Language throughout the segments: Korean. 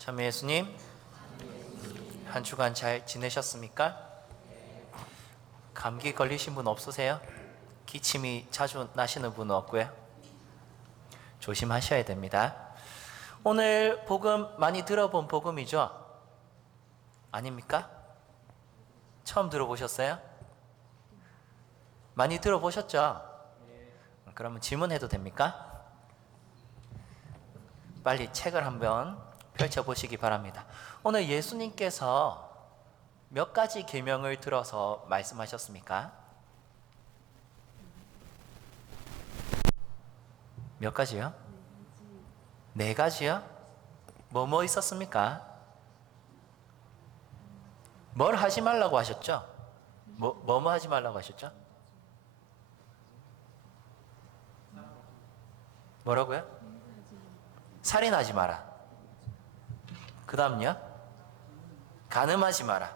참여 예수님 한 주간 잘 지내셨습니까? 감기 걸리신 분 없으세요? 기침이 자주 나시는 분은 없고요. 조심하셔야 됩니다. 오늘 복음 많이 들어본 복음이죠? 아닙니까? 처음 들어보셨어요? 많이 들어보셨죠? 그러면 질문해도 됩니까? 빨리 책을 한번 펼쳐보시기 바랍니다. 오늘 예수님께서 몇 가지 계명을 들어서 말씀하셨습니까? 몇 가지요? 네 가지요? 뭐뭐 있었습니까? 뭘 하지 말라고 하셨죠? 뭐, 뭐, 뭐 하지 말라고 하셨죠? 뭐라고요? 살인하지 마라. 그 다음요? 가늠하지 마라.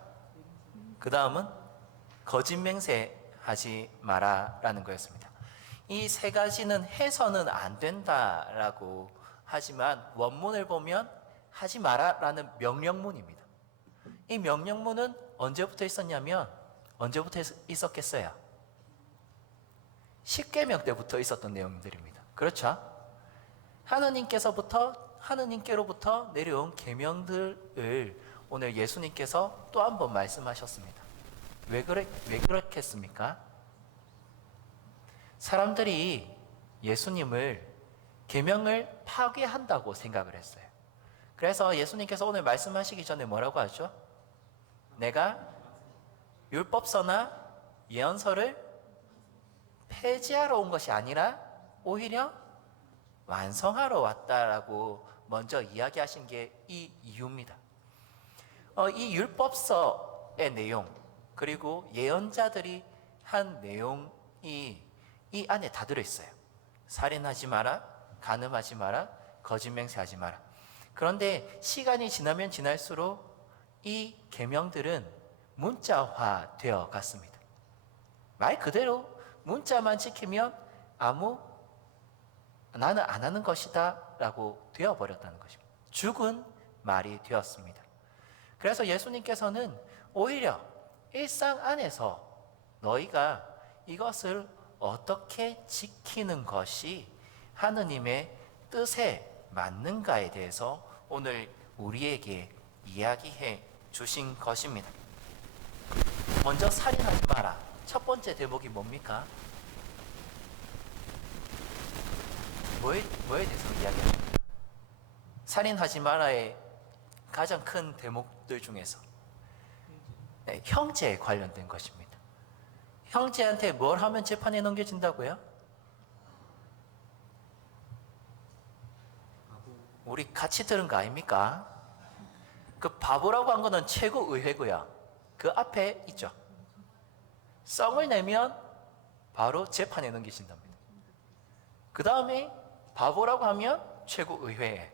그 다음은 거짓 맹세하지 마라 라는 거였습니다. 이 세 가지는 해서는 안 된다라고 하지만 원문을 보면 하지 마라 라는 명령문입니다. 이 명령문은 언제부터 있었냐면 언제부터 있었겠어요? 십계명 때부터 있었던 내용들입니다. 그렇죠? 하느님께서부터 하느님께로부터 내려온 계명들을 오늘 예수님께서 또 한 번 말씀하셨습니다. 왜 그래 왜 그렇겠습니까? 사람들이 예수님을 계명을 파괴한다고 생각을 했어요. 그래서 예수님께서 오늘 말씀하시기 전에 뭐라고 하죠? 내가 율법서나 예언서를 폐지하러 온 것이 아니라 오히려 완성하러 왔다라고 먼저 이야기하신 게 이 이유입니다. 어, 이 율법서의 내용 그리고 예언자들이 한 내용이 이 안에 다 들어 있어요. 살인하지 마라, 간음하지 마라, 거짓 맹세하지 마라. 그런데 시간이 지나면 지날수록 이 계명들은 문자화 되어 갔습니다. 말 그대로 문자만 지키면 아무 나는 안 하는 것이다 라고 되어버렸다는 것입니다. 죽은 말이 되었습니다. 그래서 예수님께서는 오히려 일상 안에서 너희가 이것을 어떻게 지키는 것이 하느님의 뜻에 맞는가에 대해서 오늘 우리에게 이야기해 주신 것입니다. 먼저 살인하지 마라. 첫 번째 대목이 뭡니까? 뭐에, 뭐에 대해서 이야기합니까? 살인하지 마라의 가장 큰 대목들 중에서 네, 형제에 관련된 것입니다. 형제한테 뭘 하면 재판에 넘겨진다고요? 우리 같이 들은 거 아닙니까? 그 바보라고 한 거는 최고 의회고요. 그 앞에 있죠. 썽을 내면 바로 재판에 넘기신답니다. 그 다음에 바보라고 하면 최고 의회에.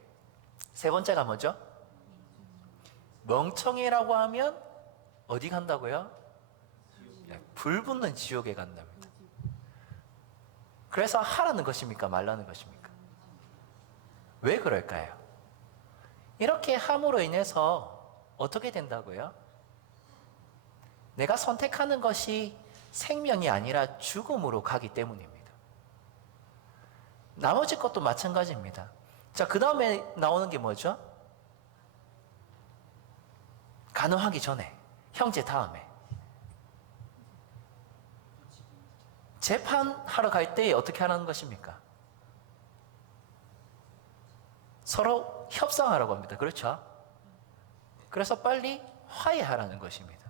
세 번째가 뭐죠? 멍청이라고 하면 어디 간다고요? 네, 불 붙는 지옥에 간답니다. 그래서 하라는 것입니까? 말라는 것입니까? 왜 그럴까요? 이렇게 함으로 인해서 어떻게 된다고요? 내가 선택하는 것이 생명이 아니라 죽음으로 가기 때문입니다. 나머지 것도 마찬가지입니다. 자, 그 다음에 나오는 게 뭐죠? 가능하기 전에, 형제 다음에. 재판하러 갈 때 어떻게 하는 것입니까? 서로 협상하라고 합니다. 그렇죠? 그래서 빨리 화해하라는 것입니다.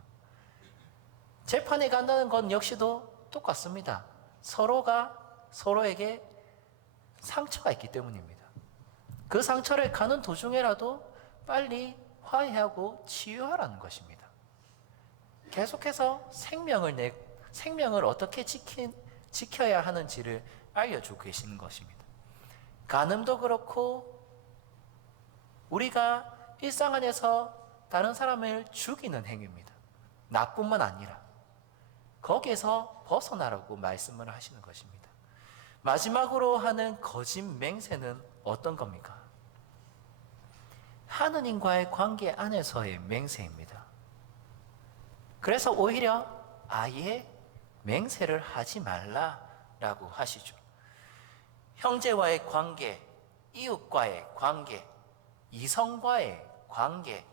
재판에 간다는 건 역시도 똑같습니다. 서로가 서로에게 상처가 있기 때문입니다. 그 상처를 가는 도중에라도 빨리 화해하고 치유하라는 것입니다. 계속해서 생명을 내, 생명을 어떻게 지킨, 지켜야 하는지를 알려주고 계시는 것입니다. 간음도 그렇고, 우리가 일상 안에서 다른 사람을 죽이는 행위입니다. 나뿐만 아니라, 거기에서 벗어나라고 말씀을 하시는 것입니다. 마지막으로 하는 거짓 맹세는 어떤 겁니까? 하느님과의 관계 안에서의 맹세입니다. 그래서 오히려 아예 맹세를 하지 말라라고 하시죠. 형제와의 관계, 이웃과의 관계, 이성과의 관계,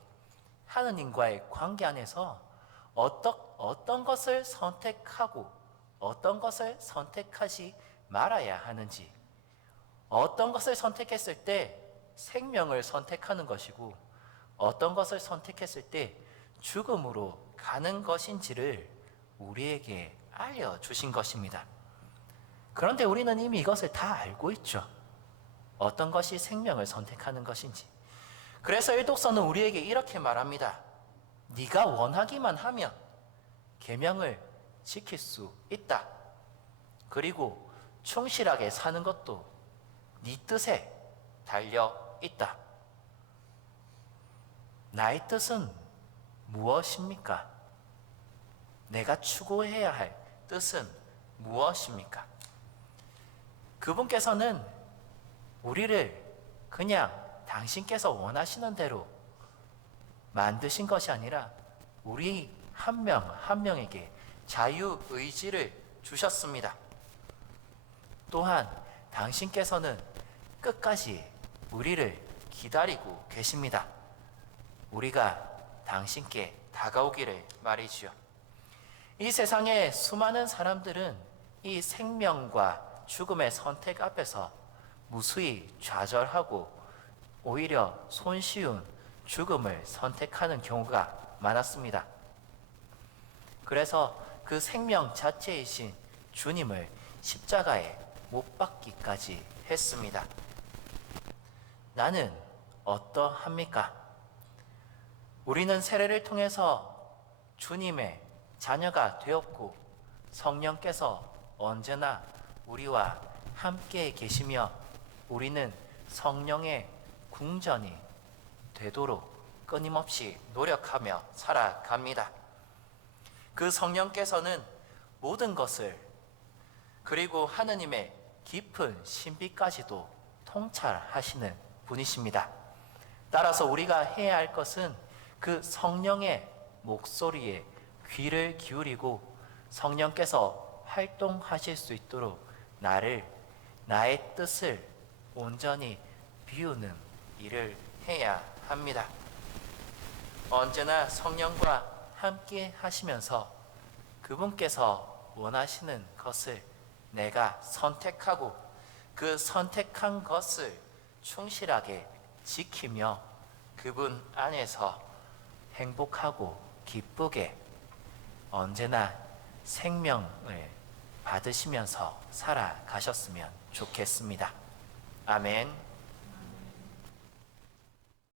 하느님과의 관계 안에서 어떤, 어떤 것을 선택하고 어떤 것을 선택하지 말아야 하는지, 어떤 것을 선택했을 때 생명을 선택하는 것이고, 어떤 것을 선택했을 때 죽음으로 가는 것인지를 우리에게 알려주신 것입니다. 그런데 우리는 이미 이것을 다 알고 있죠. 어떤 것이 생명을 선택하는 것인지. 그래서 일독서는 우리에게 이렇게 말합니다. 네가 원하기만 하면 계명을 지킬 수 있다. 그리고 충실하게 사는 것도 네 뜻에 달려 있다. 나의 뜻은 무엇입니까? 내가 추구해야 할 뜻은 무엇입니까? 그분께서는 우리를 그냥 당신께서 원하시는 대로 만드신 것이 아니라 우리 한 명 한 명에게 자유 의지를 주셨습니다. 또한 당신께서는 끝까지 우리를 기다리고 계십니다. 우리가 당신께 다가오기를 말이지요. 이 세상에 수많은 사람들은 이 생명과 죽음의 선택 앞에서 무수히 좌절하고 오히려 손쉬운 죽음을 선택하는 경우가 많았습니다. 그래서 그 생명 자체이신 주님을 십자가에 못 박기까지 했습니다. 나는 어떠합니까? 우리는 세례를 통해서 주님의 자녀가 되었고 성령께서 언제나 우리와 함께 계시며 우리는 성령의 궁전이 되도록 끊임없이 노력하며 살아갑니다. 그 성령께서는 모든 것을 그리고 하느님의 깊은 신비까지도 통찰하시는 분이십니다. 따라서 우리가 해야 할 것은 그 성령의 목소리에 귀를 기울이고 성령께서 활동하실 수 있도록 나를 나의 뜻을 온전히 비우는 일을 해야 합니다. 언제나 성령과 함께 하시면서 그분께서 원하시는 것을 내가 선택하고 그 선택한 것을 충실하게 지키며 그분 안에서 행복하고 기쁘게 언제나 생명을 받으시면서 살아가셨으면 좋겠습니다. 아멘.